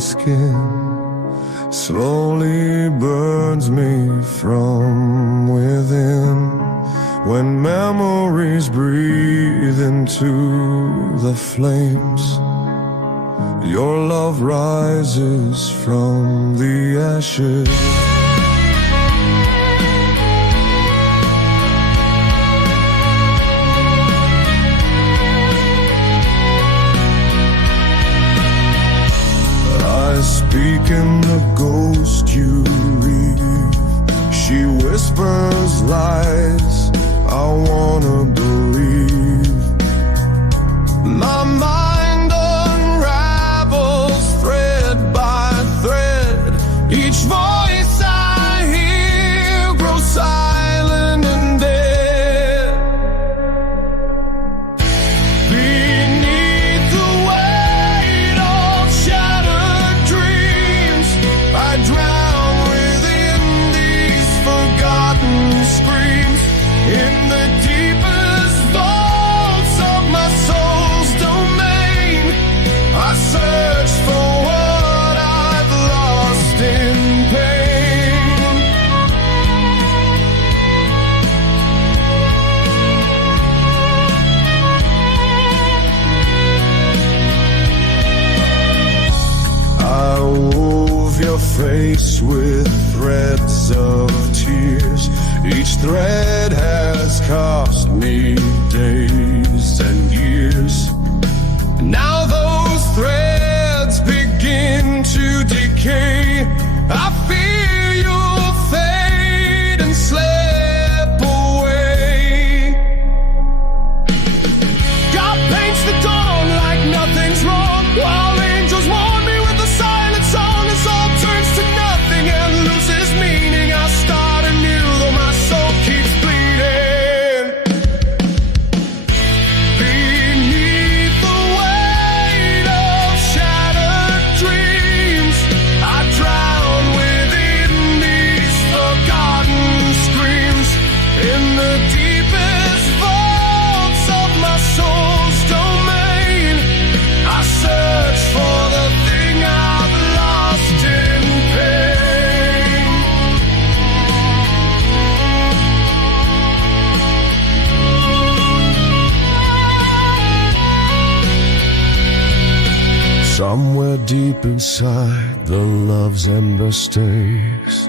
skin slowly burns me from within. When memories breathe into the flames, your love rises from the ashes. I speak in the ghost you leave. She whispers lies I wanna believe. My mind unravels thread by thread. Each voice I hear grows silent and dead. Beneath the weight of shattered dreams, I drown within these forgotten screams. In the deepest vaults of my soul's domain, I search for what I've lost in pain. I wove your face with threads of tears. Each thread has cost me days and years. Now those threads begin to decay. I fear you'll fade and slip away. God paints the dawn like nothing's wrong, while angels warn me with a silent song. This all turns to nothing and loses meaning. I start anew, though my soul keeps bleeding. Beneath the weight of shattered dreams, I drown within these forgotten screams. In the deepest vaults of my soul's domain, I search for the thing I've lost in pain. Somewhere deep inside, the love's ember stays.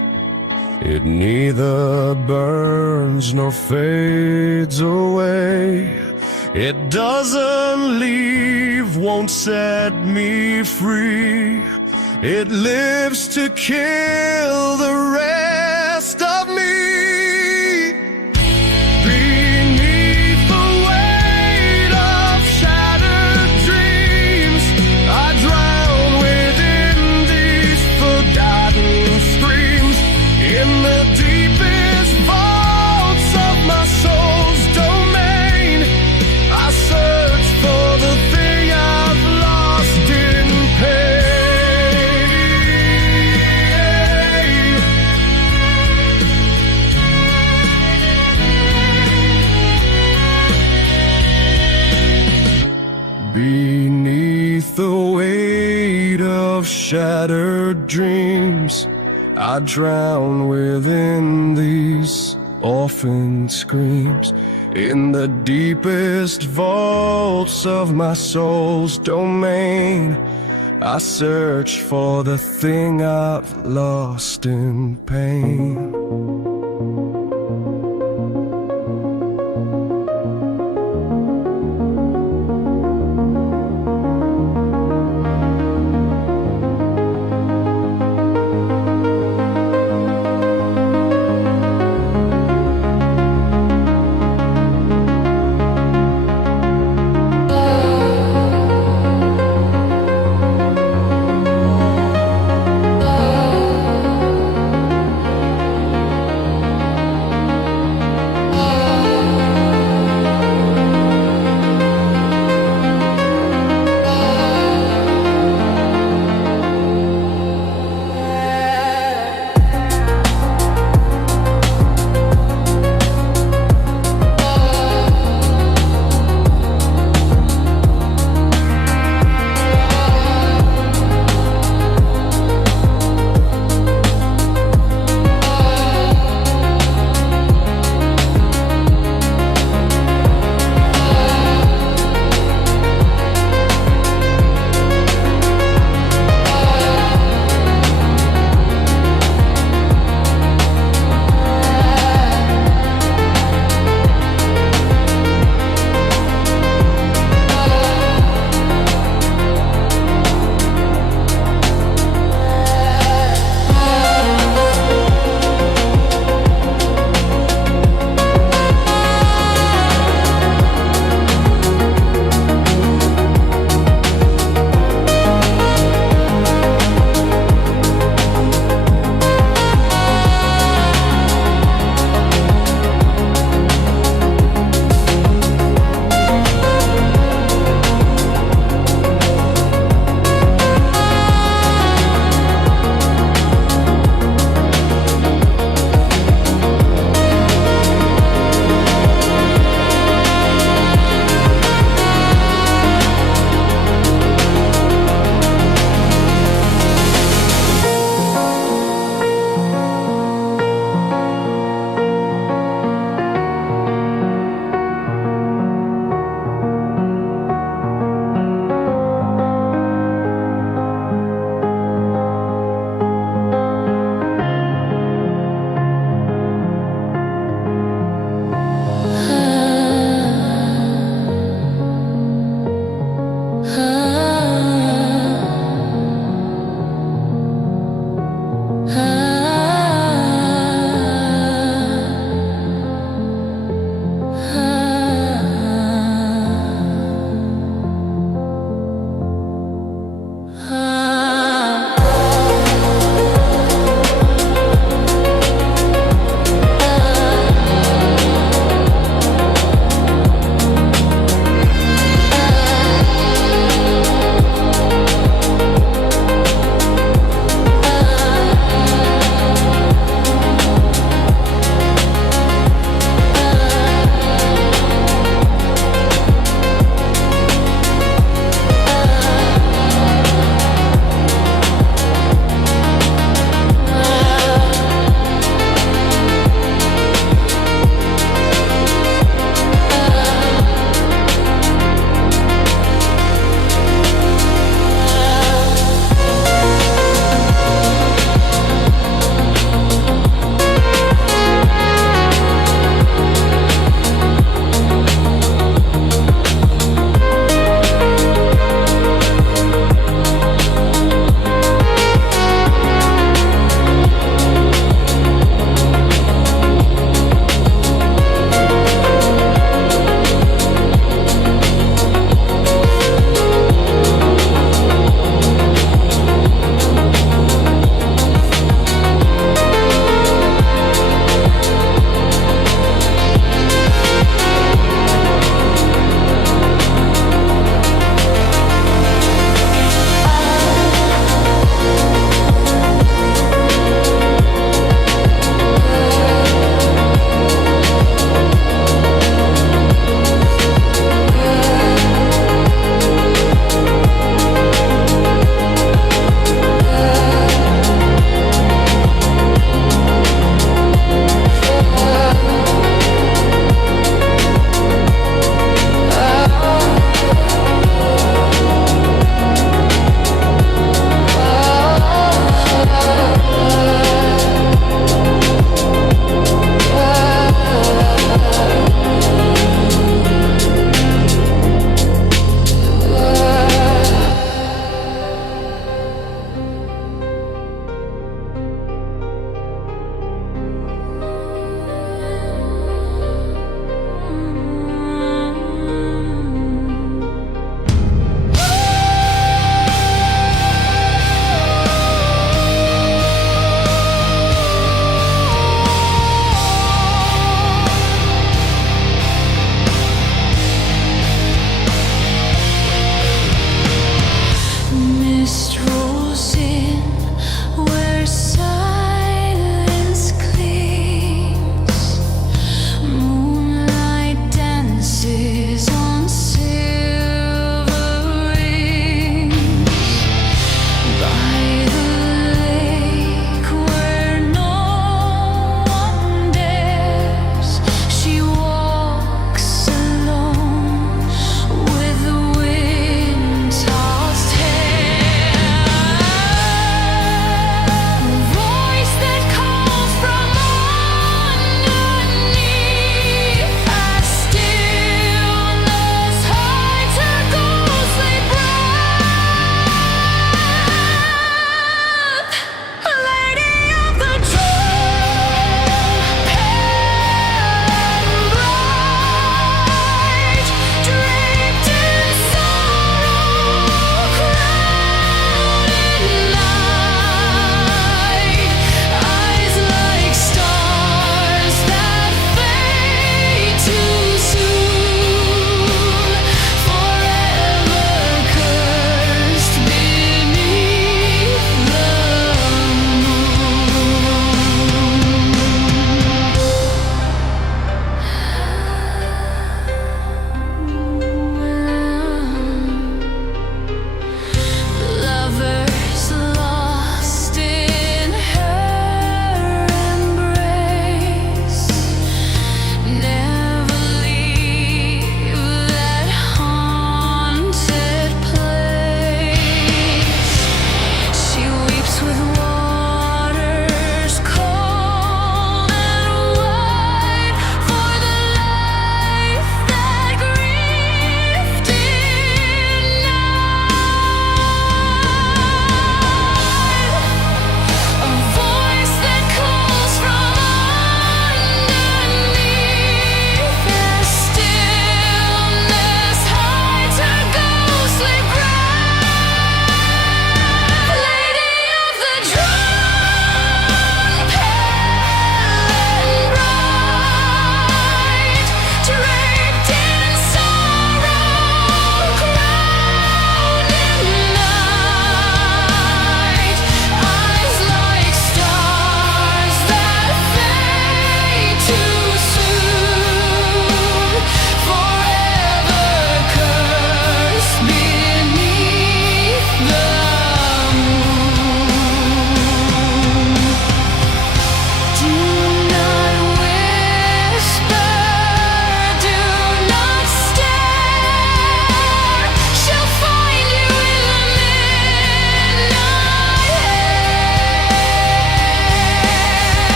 It neither burns nor fades away. It doesn't leave, won't set me free. It lives to kill the rest of me. Beneath the weight of shattered dreams, I drown within these forgotten screams. In the deepest vaults of my soul's domain, I search for the thing I've lost in pain. Beneath the weight of shattered dreams, I drown within these orphan screams. In the deepest vaults of my soul's domain, I search for the thing I've lost in pain.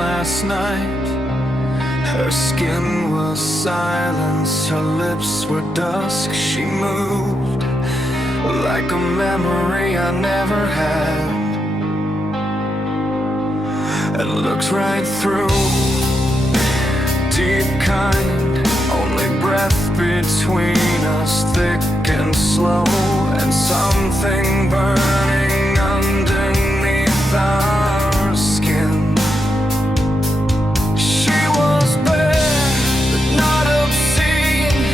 last night. Her skin was silence, her lips were dusk. She moved like a memory I never had, and looked right through. Deep kind, only breath between us, thick and slow, and something burning underneath our skin. She was bare, but not obscene.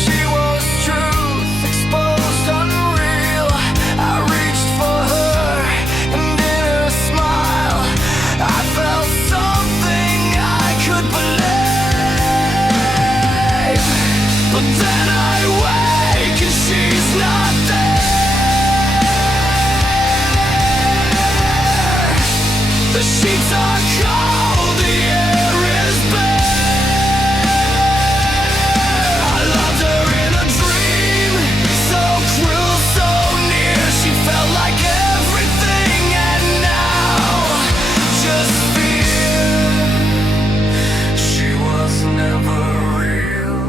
She was truth, exposed, unreal. I reached for her, and in her smile I felt something I could believe. But then I wake and she's not there. The sheets are cold, the air is bare. I loved her in a dream, so cruel, so near. She felt like everything, and now just fear. She was never real.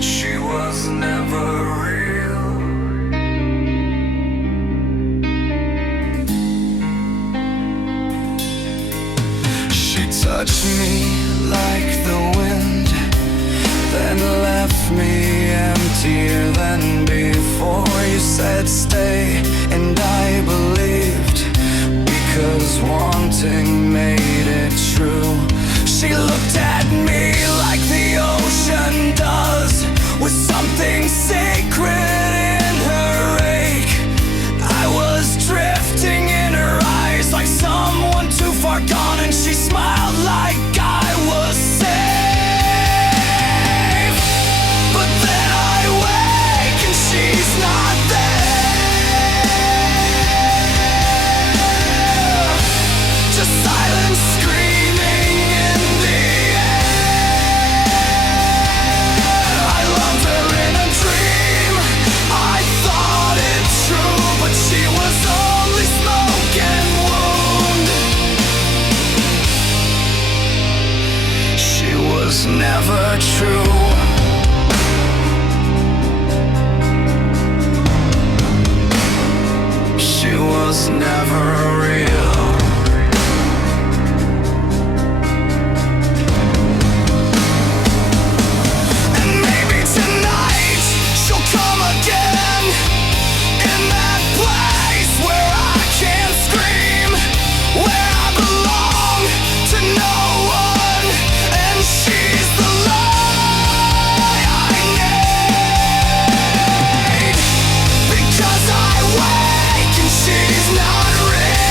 She was never real. She touched me like the wind, then left me emptier than before. You said stay, and I believed, because wanting made it true. She looked at me like the ocean does, with something sacred in her ache. I was drifting in her eyes like someone too far gone, and she smiled like I was safe. But then I wake and she's not there. Just silence screaming in the air. I loved her in a dream, I thought it true, but she was only smoke and wound. She was never true. She was never real. And maybe tonight she'll come again, in that place where I can't scream, where I belong to no one, and she's the lie I need. Because I wake and she's not real,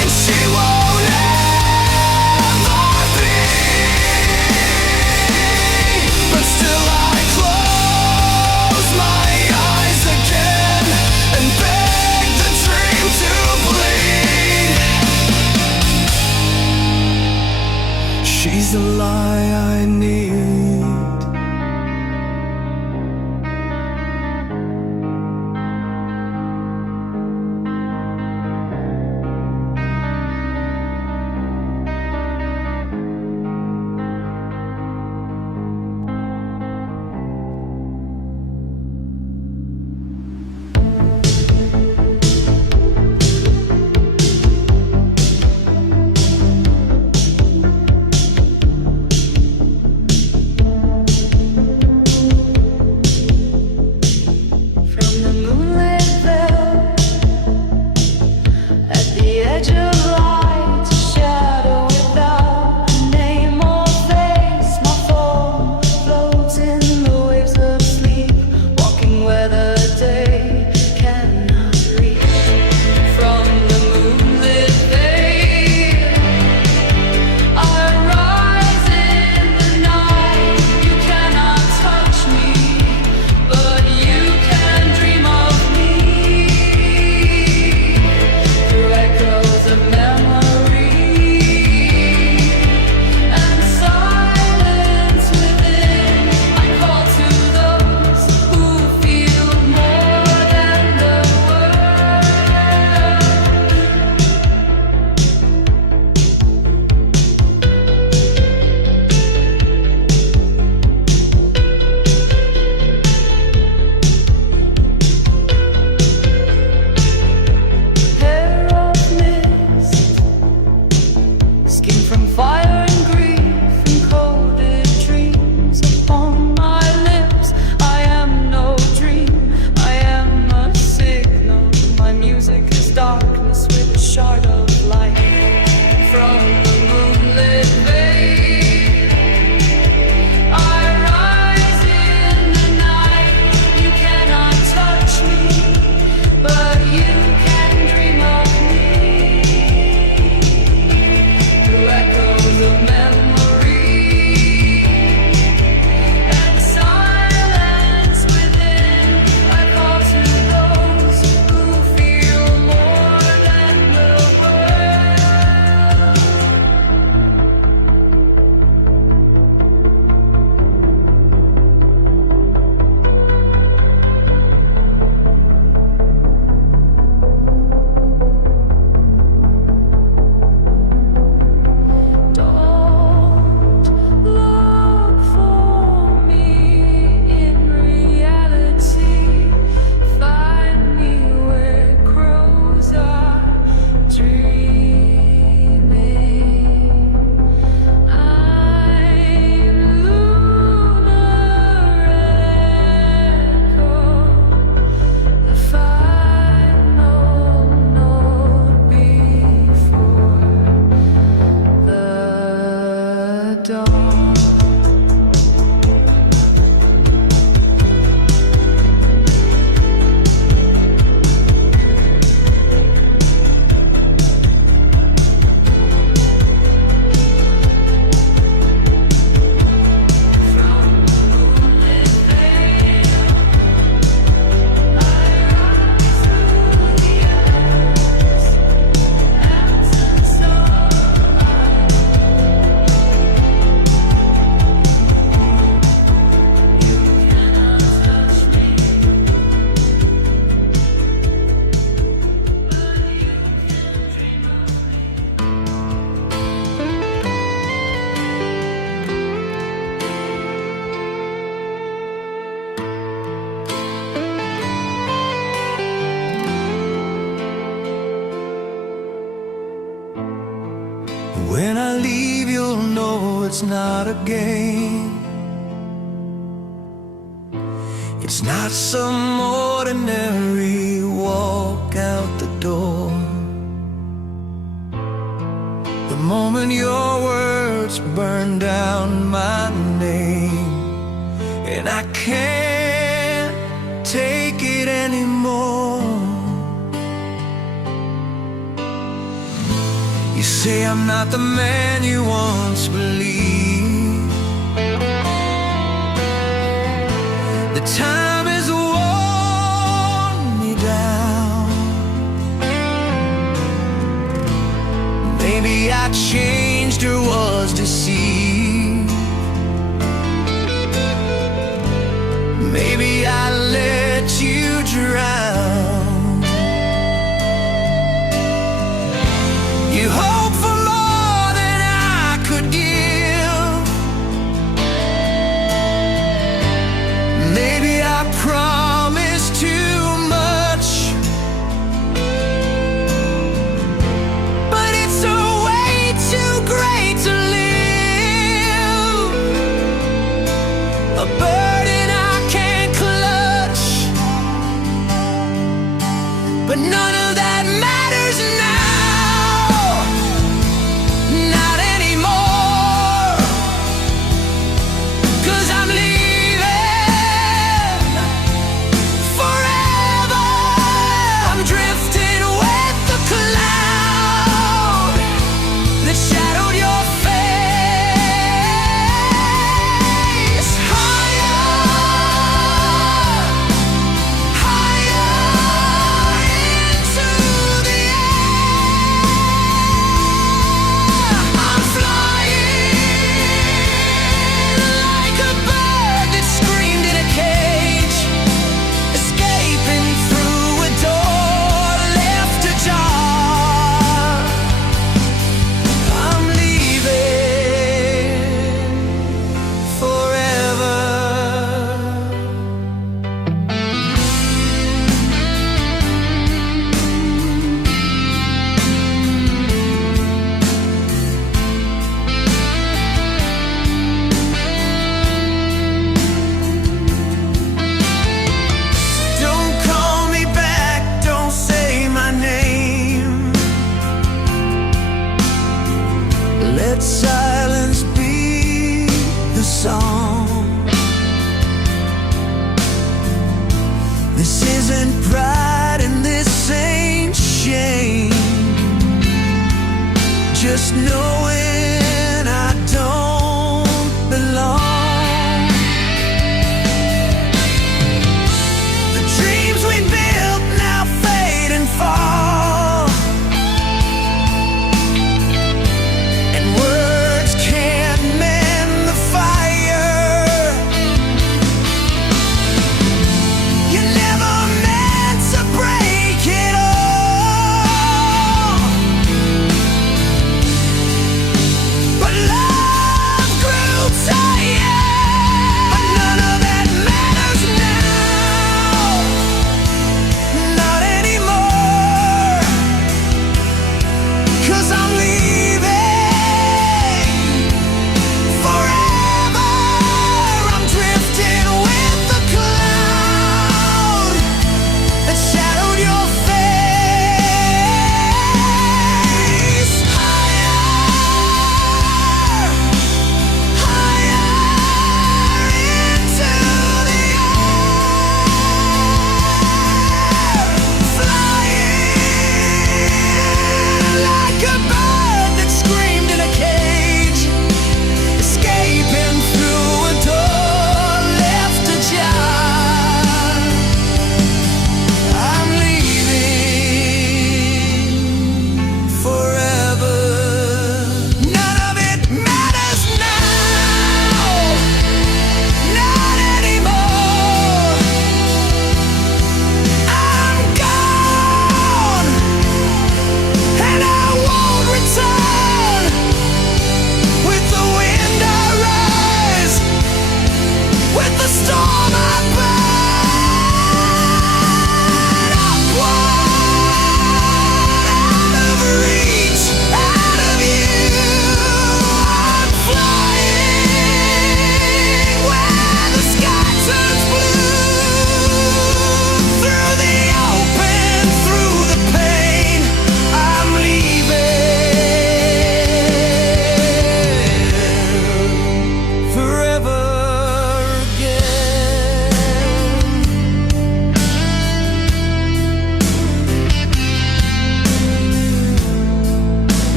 and she won't ever be. But still I close my eyes again and beg the dream to bleed. She's the lie I need. dawn. When I leave, you'll know it's not a game. It's not some ordinary walk out the door. The moment your words burn down my name, and I can't take it anymore. You say I'm not the man you once believed. The time has worn me down. Maybe I changed or was deceived. Maybe I let you drown. You hope for more than I could give. Maybe I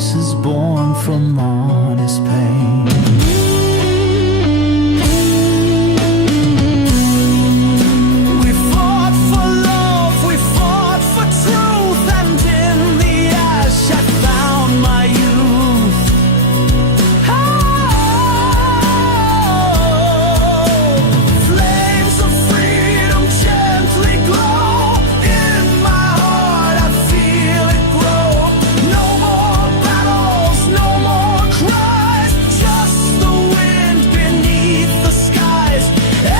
voices born from honest pain. We fought for love, we fought for truth, and in the ash I found my youth. Flames of freedom gently glow. In my heart I feel it grow. No more battles, no more cries, just the wind beneath the skies.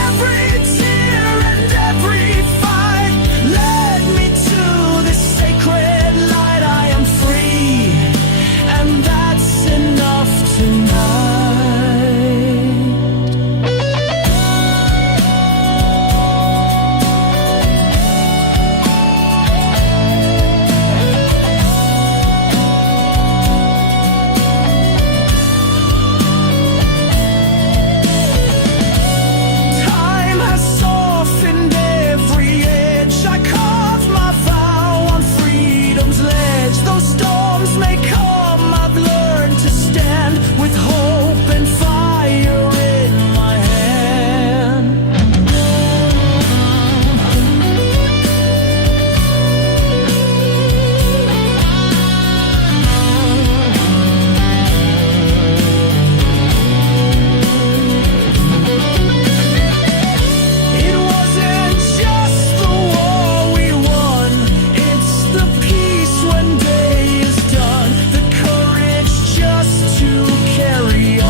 Every tear and every fight led me to this sacred light. I am free, and that's enough tonight. Time has softened every edge. I carved my vow on freedom's ledge. Though storms may come, I've learned to stand with hope and fire in my hand. It wasn't just the war we won, it's the peace when day is done, the courage just to carry on.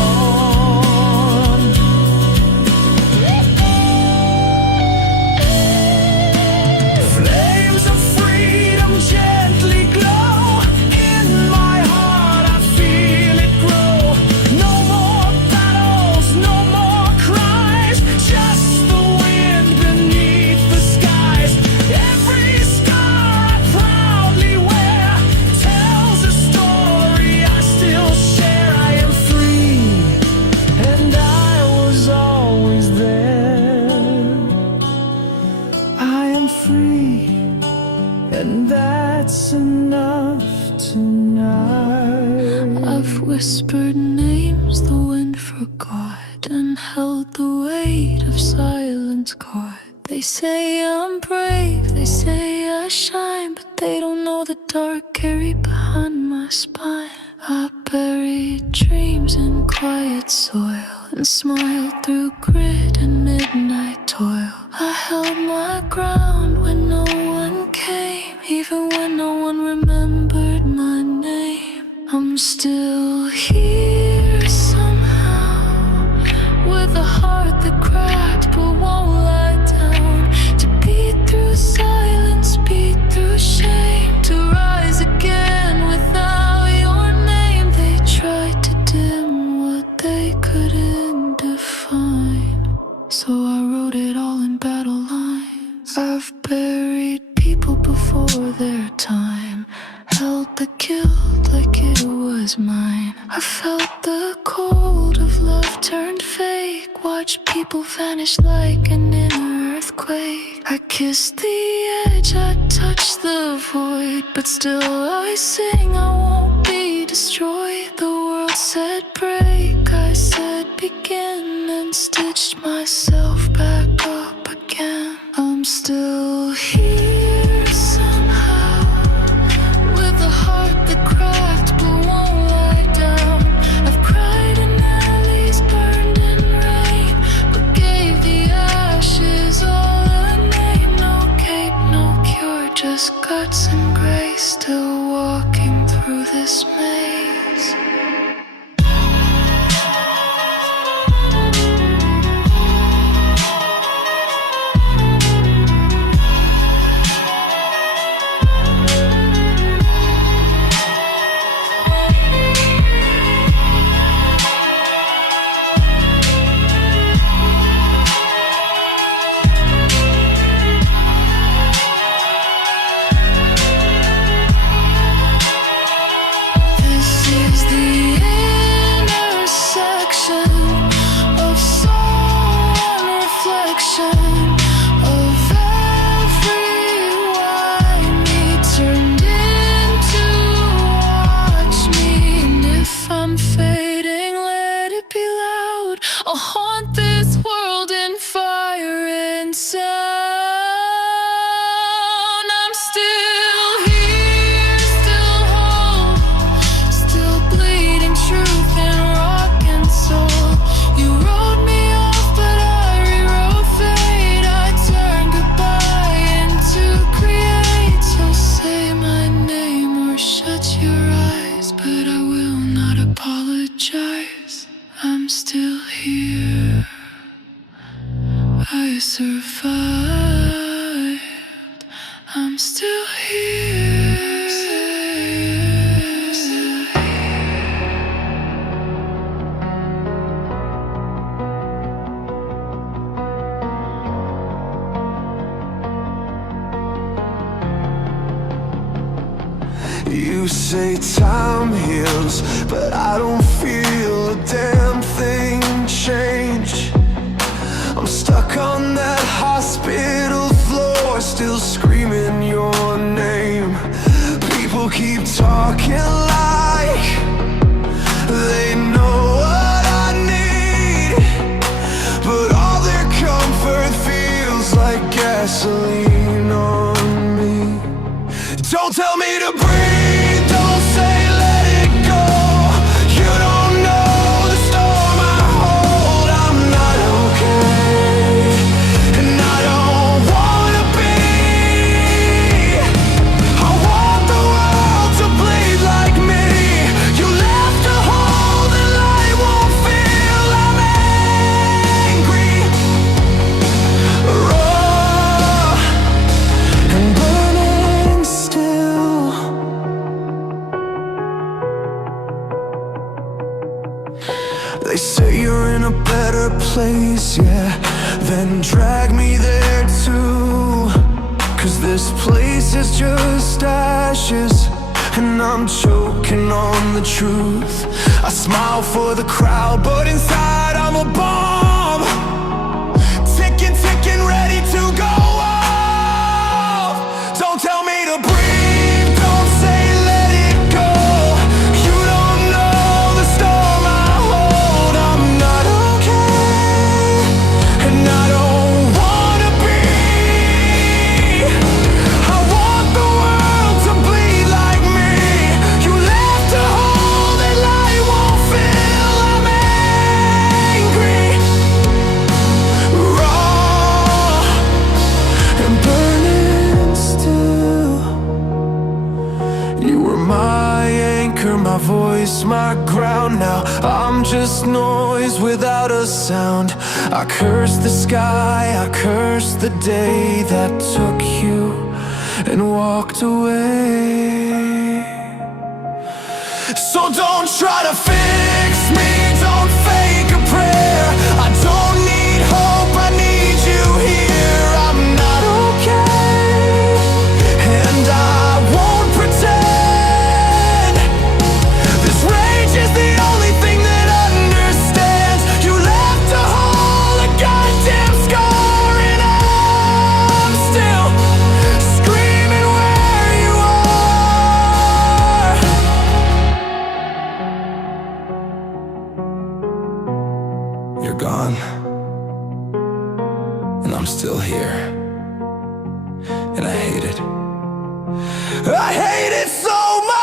Flames of freedom gently glow. In my heart I feel it grow. No more battles, no more cries, just the wind beneath the skies. Every scar I proudly wear tells a story I still share. I am free, and I was always there. I am free, and that's enough tonight. I've whispered names the wind forgot, and held the weight of silence caught. They say I'm brave, they say I shine, but they don't know the dark carried behind my spine. I buried dreams in quiet soil, and smiled through grit and midnight toil. I held my ground when no one came, even when no one remembered my name. I'm still here somehow, with a heart that cracked but won't lie down. To beat through silence, beat through shame, to rise again without your name. They tried to dim what they couldn't define, so I wrote it all in battle lines. I've buried people before their time, held the guilt like it was mine. I felt the cold of love turned fake, watched people vanish like an inner earthquake. I kissed the edge, I touched the void, but still I sing, I won't be destroyed. The world said break, I said begin, and stitched myself back up again. I'm still here somehow, with a heart that cracked but won't lie down. I've cried in alleys, burned in rain, but gave the ashes all a name. No cape, no cure, just guts and grace, still walking through this maze. This You say time heals, but I don't feel a damn thing change. I'm stuck on that hospital floor, still screaming your name. People keep talking like they know what I need, but all their comfort feels like gasoline on me. Don't tell me to breathe, don't say let it go. You don't know the storm I hold. I'm not okay, and I don't wanna be. I want the world to bleed like me. You left a hole that light won't fill. I'm angry, raw, and burning still. They say you're in a better place, yeah, then drag me there too. 'Cause this place is just ashes, and I'm choking on the truth. I smile for the crowd, but inside I'm a bomb, ticking, ticking, ready to go off. Don't tell me to breathe, don't say let it go. You don't know the storm I hold. I'm not okay, and I don't wanna be. I want the world to bleed like me. You left a hole that light won't fill. I'm angry, raw, and burning still. You were my anchor, my voice, my ground. Now I'm just noise without a sound. I curse the sky, I curse the day that took you and walked away. So don't try to fix me, don't fake a prayer. I don't need hope, I need you here. I'm not okay, and I won't pretend. This rage is the only thing that understands. You left a hole, a goddamn scar, and I'm still screaming where you are. You're gone, and I'm still here, and I hate it. I hate it so much.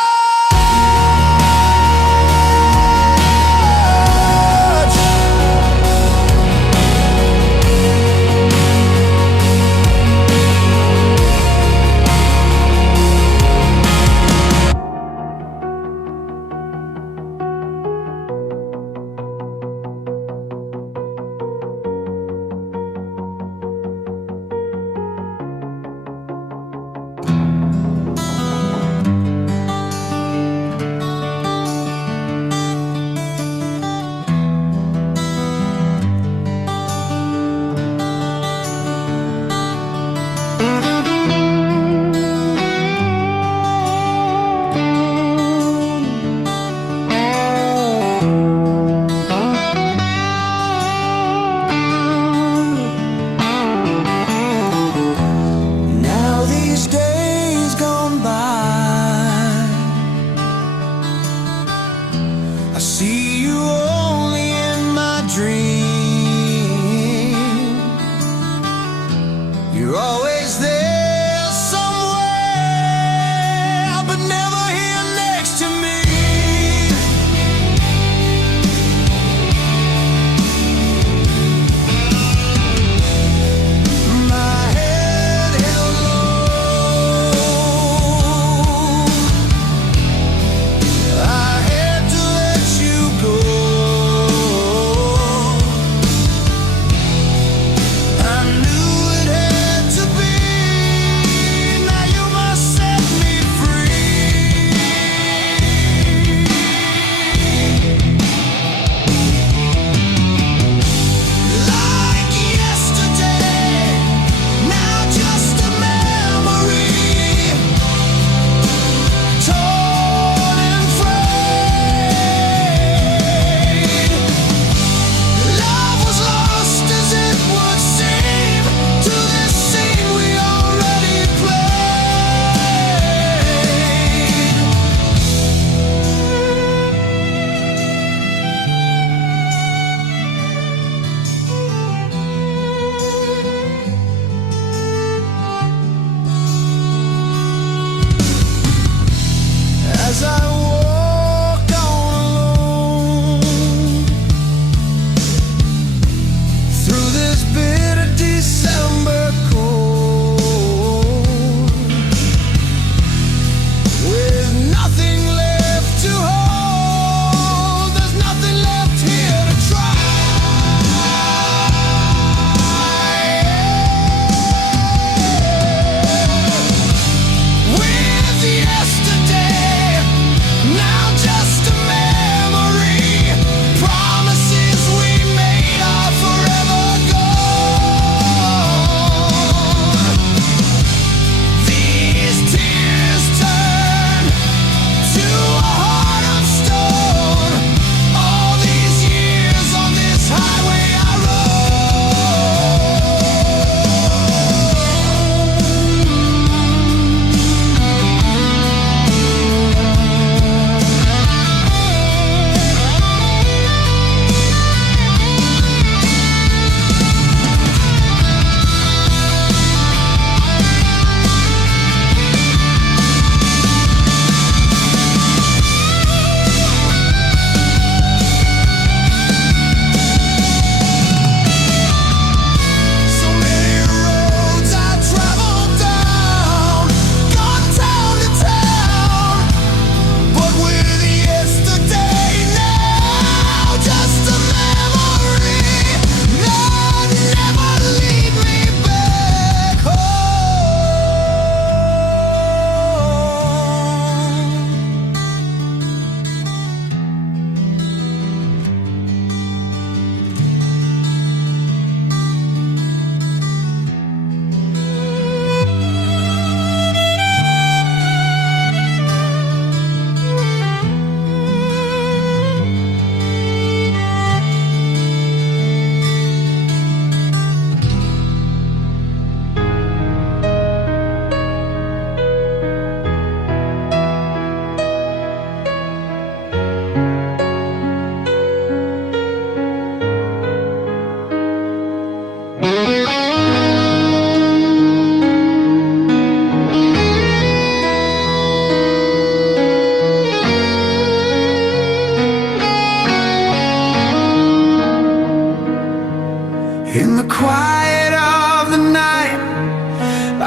quiet of the night,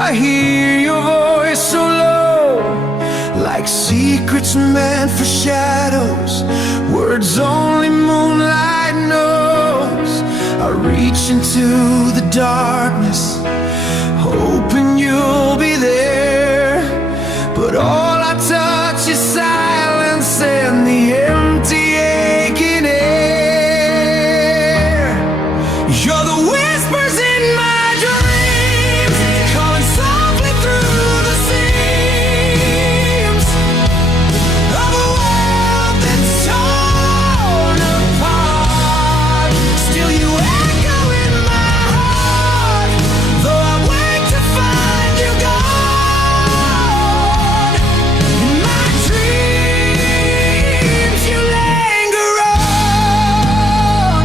I hear your voice so low, like secrets meant for shadows, words only moonlight knows. I reach into the darkness, hoping you'll be there, but all I touch is silence and the empty aching air. You're the whispers in my dreams, calling softly through the seams of a world that's torn apart. Still you echo in my heart, though I wake to find you gone. In my dreams you linger on,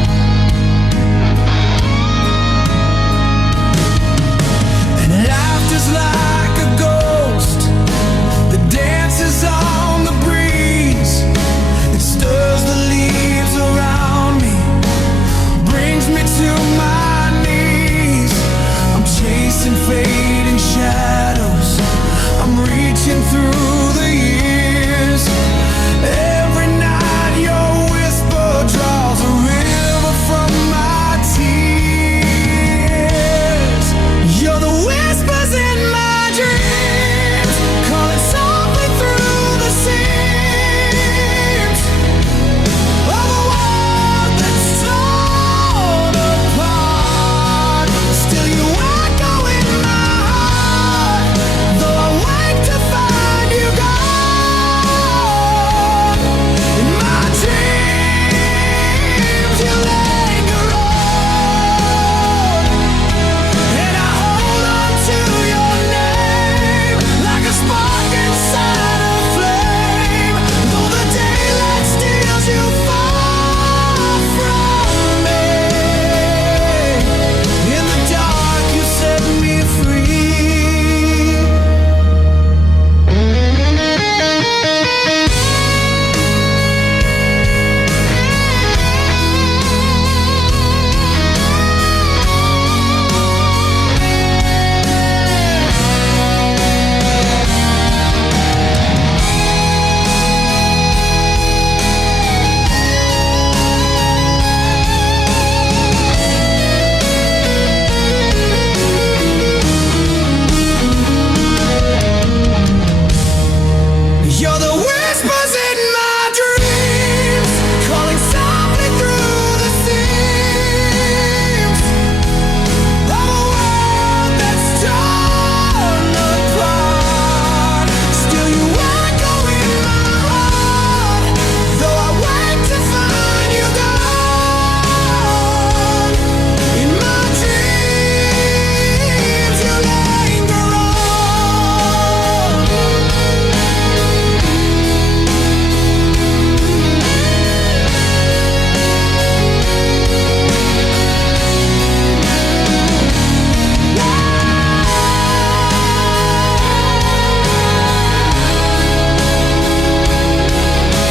and laughter's like a ghost that dances on the breeze. It stirs the leaves around me, brings me to my knees. I'm chasing fading shadows, I'm reaching through the years. Every night your whisper draws a river from my tears. You're the whispers in my dreams, calling softly through the seams of a world that's torn apart. Still you echo in my heart, though I wake to find you gone. In my dreams you linger on, and I hold on to your name like a spark inside a flame. Though the daylight steals you far from me, in the dark you set me free. You're the whispers in my dreams, calling softly through the seams of a world that's torn apart. Still you echo in my heart, though I wake to find you gone. In my dreams you linger on.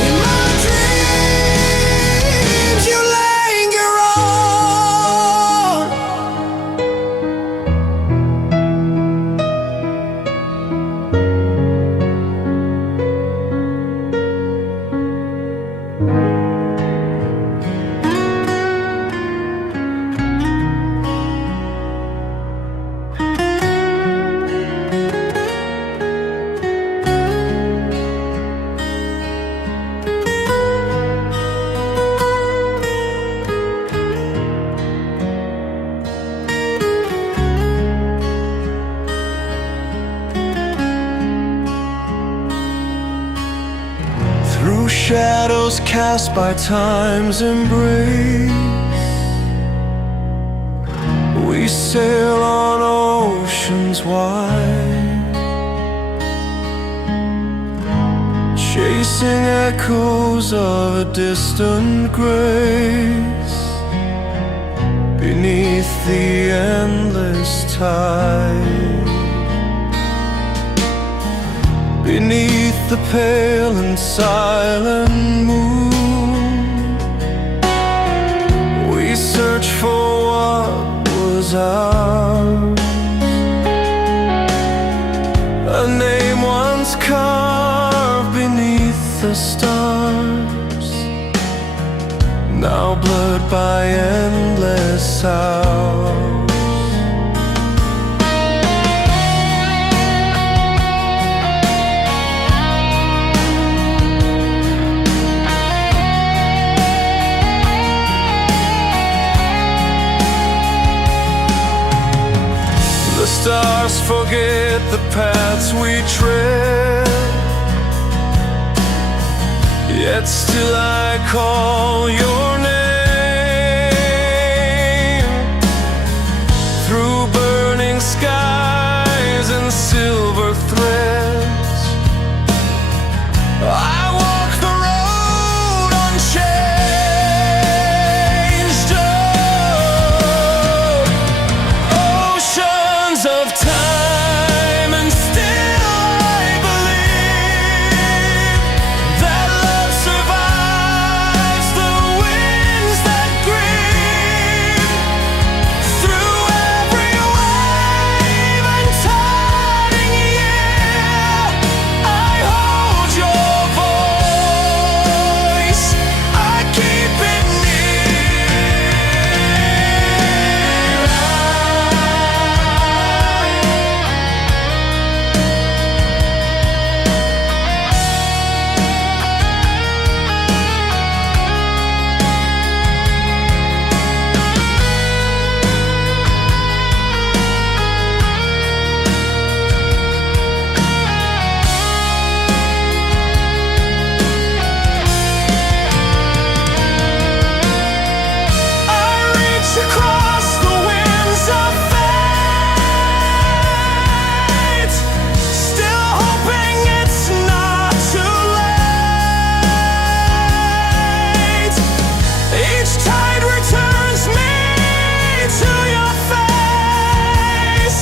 In my dreams you linger on. Through shadows cast by time's embrace, we sail on oceans wide, chasing echoes of a distant grace beneath the endless tide. Beneath the pale and silent moon, we search for what was ours. A name once carved beneath the stars, now blurred by endless hours. The stars forget the paths we tread, yet still I call your name. Through burning skies and silver threads, I walk the road unchanged. Oceans of time, and still I believe that love survives the winds that grieve. Through every wave and turning year, I hold your voice, I keep it across the winds of fate, still hoping it's not too late. Each tide returns me to your face,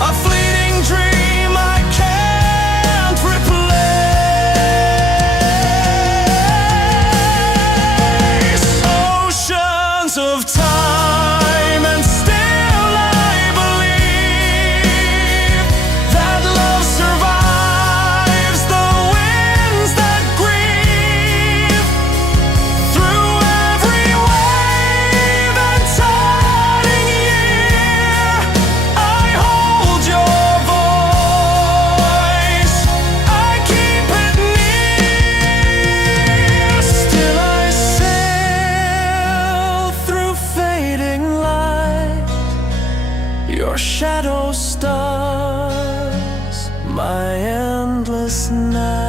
a fleeting dream I can't replace. Oceans of time, and still I believe that love survives the winds that grieve. Through every wave and turning year, I hold your voice, I keep it near. Still I sail through fading light, your shadow stars my endless night.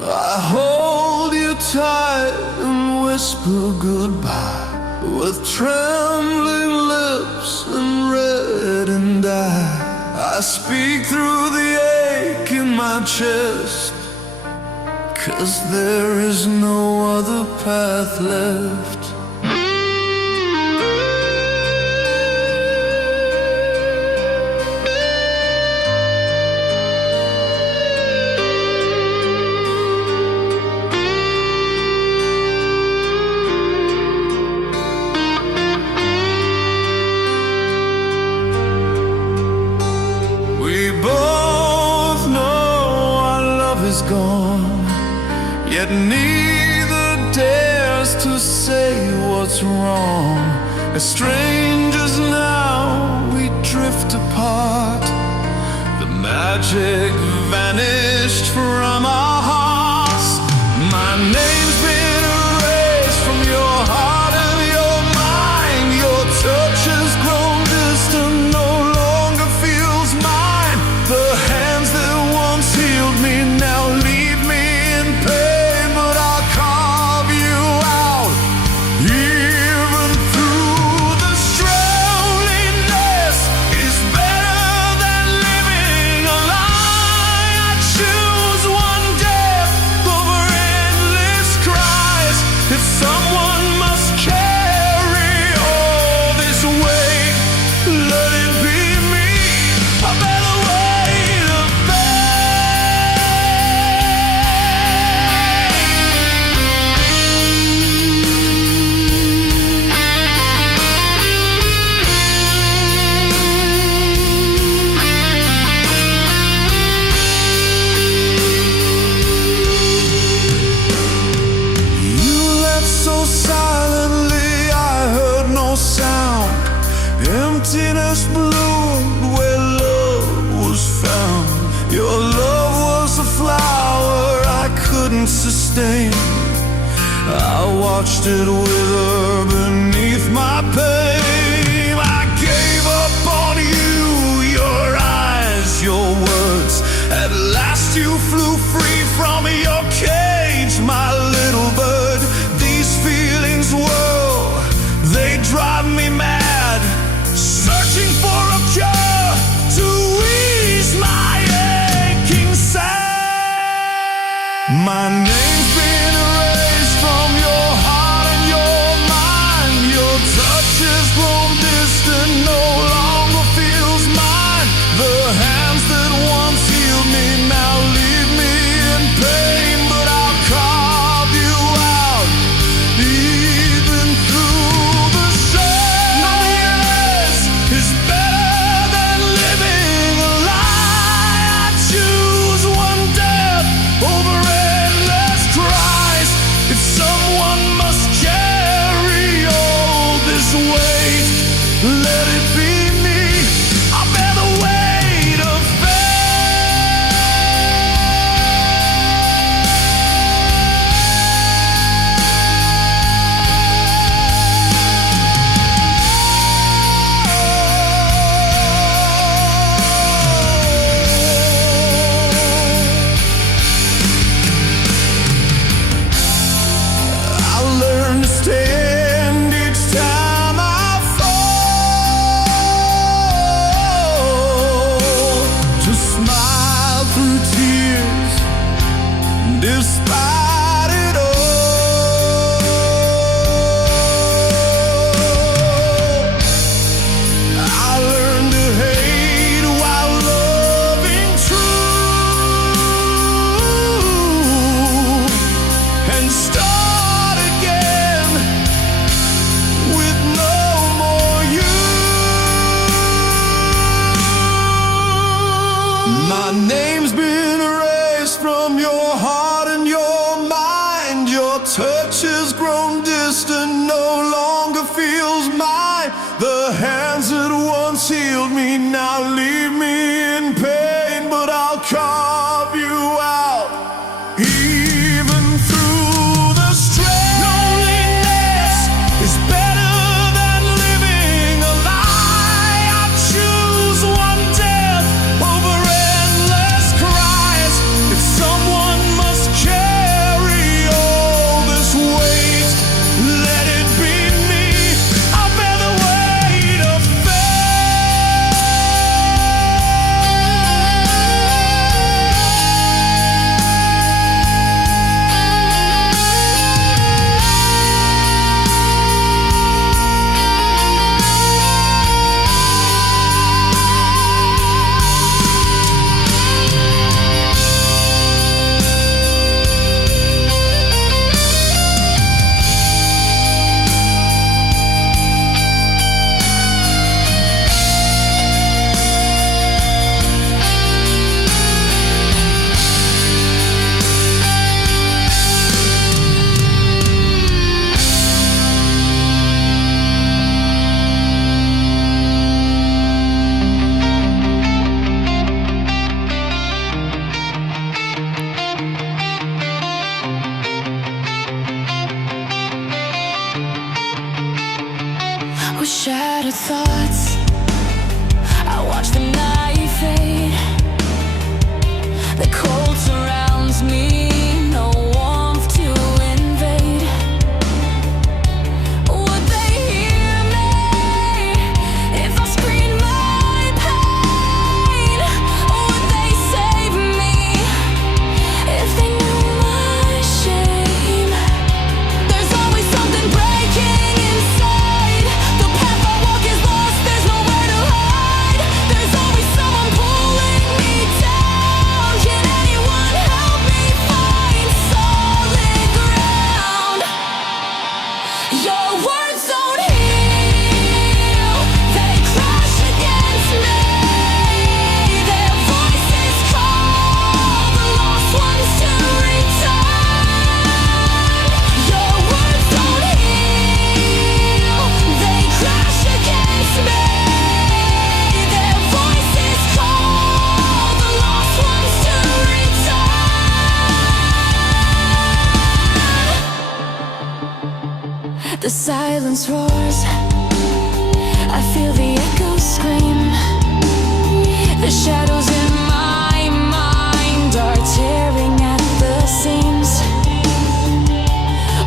I hold you tight and whisper goodbye with trembling lips and reddened eye. I speak through the ache in my chest, 'cause there is no other path left. Gone, yet neither dares to say what's wrong. As strangers now we drift apart. The magic vanished from our hearts. My name's been erased from your heart and your mind. Your touch has grown distant, no longer feels mine. The hands that once healed me now leave me in pain, but I'll carve you out. Even through the loneliness is better than living a lie. I choose one death over endless cries. If someone must carry all this weight, let it be me. I bear the weight of You left so silently, I heard no sound. Emptiness bloomed where love was found. Your love was a flower I couldn't sustain. I watched it wither beneath my pain. I gave up on you, your eyes, your words. At last you flew free from your cage, my little bird. These feelings whirl, they drive me mad. Searching for a cure to ease my aching sad. My name's been erased from your heart and your mind. Your touch has grown distant, no longer feels mine. The hands that once healed me now leave me in pain, but I'll carve you out. Even through the loneliness is better than living a lie. I choose one death over endless cries. If someone must carry all this weight, let it be me. I bear the weight of I learn to stand each time I fall, to smile through tears despite it all. I learned to hate while loving true, and start again with no more you. My name's been erased from your heart and your mind. Your touch has grown distant, no longer feels mine. The hands that once healed me now leave me in pain, but I'll carve you out. Even through the loneliness is better than living a lie. I choose one death over endless cries. If someone must carry all this weight, let it be me. I bear the weight of fate. The silence roars, I feel the echoes scream. The shadows in my mind are tearing at the seams.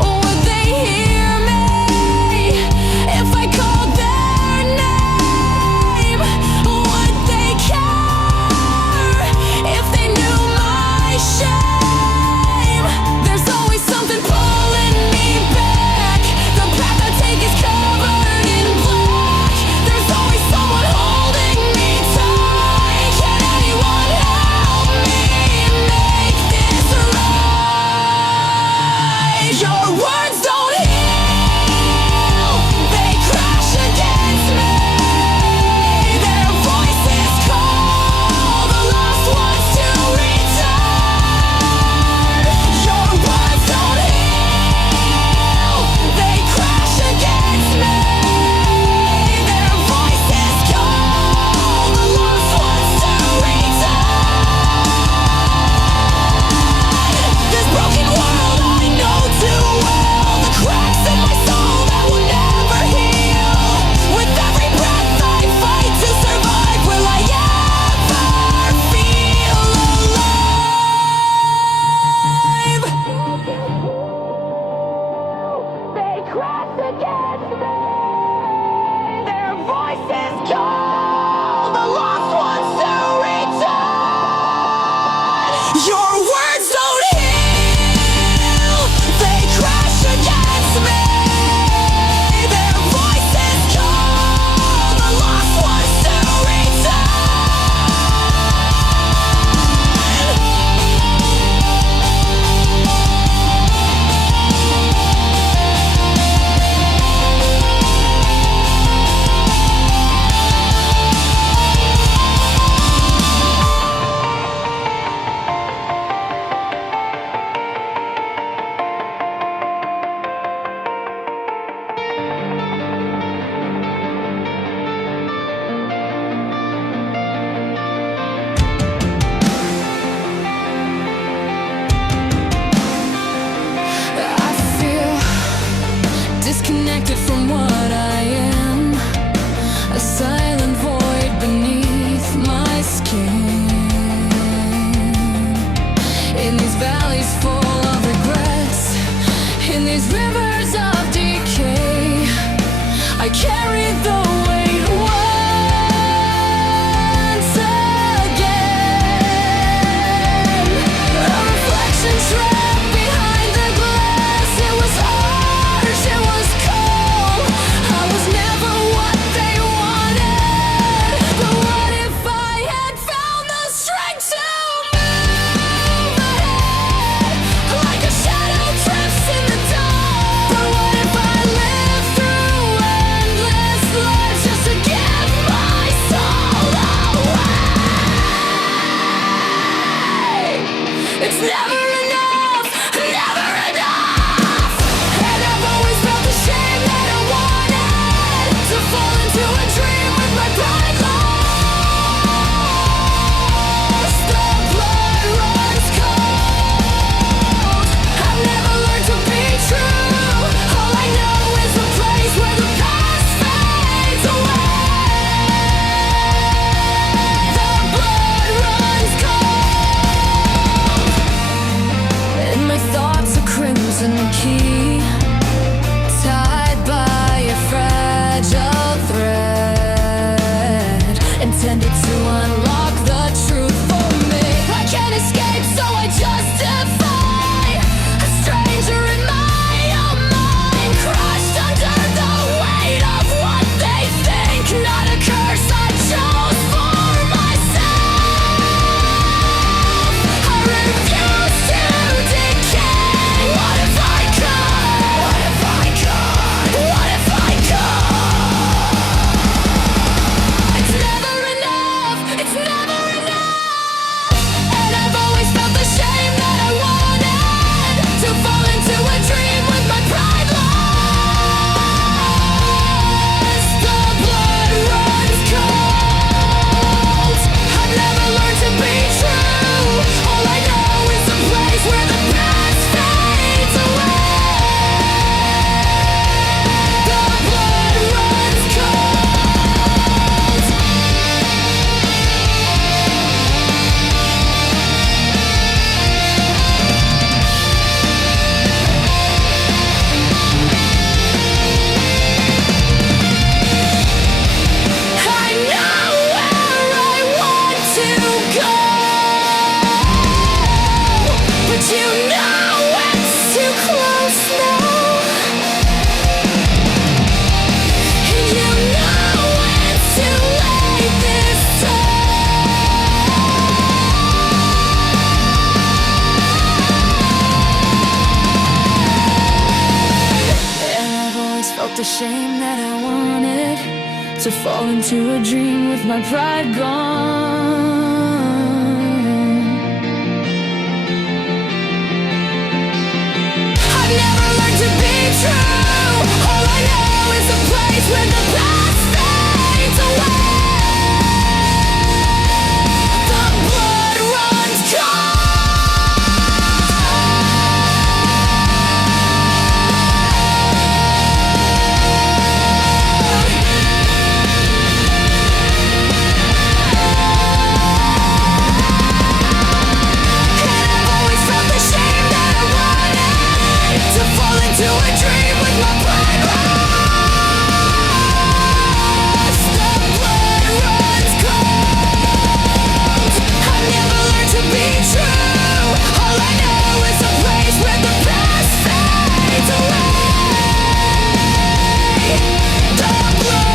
Would they hear me if I called their name? Would they care if they knew my shame? There's always something pulling me back. The path I take is covered in black. There's always someone holding me tight. Can anyone help me make this right? Your words don't heal, they crash against me. Their voices call the lost ones to return. Your words don't heal, they crash against me. Their voices call the lost ones to return. This broken world I know too well. The cracks in my soul that will never heal. With every breath I fight to survive. Will I ever feel alive? They crash against me. Their voices call the lost ones to return. Your words don't heal, they crash against me. Their voices call the lost ones to I feel disconnected from what I am. A silent void beneath my skin. In these valleys full of regrets, in these rivers of decay, I carry the weight once again. A reflection trapped behind the glass. It was harsh, it was cold. I was never what they wanted. But what if I had found the strength to move ahead? Like a shadow drifts in the dark. But what if I lived through endless lives just to give my soul away? It's never enough, never enough. And I've always felt the shame that I wanted to fall into a dream with my pride lost. The blood runs cold. I've never learned to be true. All I know is a place where the past fades away. The blood runs cold. the shame that I wanted to fall into a dream with my pride gone. I've never learned to be true. All I know is a place where the past fades away. The blood runs cold. To a dream with my pride lost. The blood runs cold. I never learned to be true. All I know is a place where the past fades away. The blood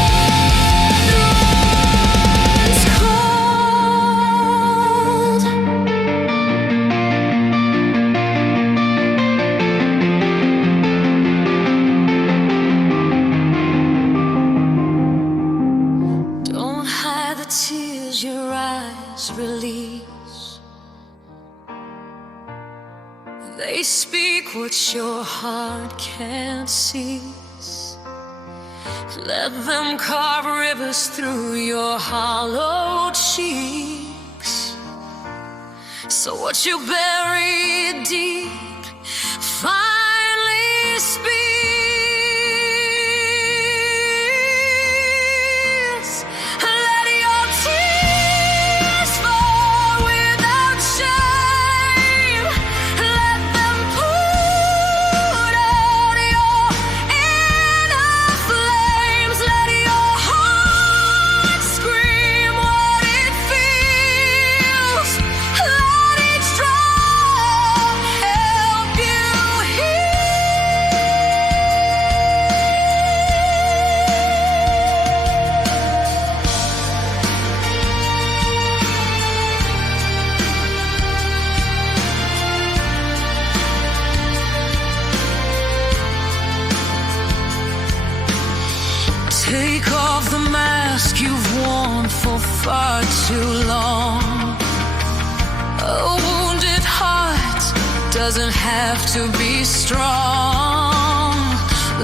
runs cold. Tears your eyes release. They speak what your heart can't seize. Let them carve rivers through your hollow cheeks. So what you buried deep finally speaks. Take off the mask you've worn for far too long. A wounded heart doesn't have to be strong.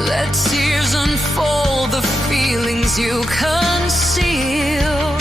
Let tears unfold the feelings you conceal.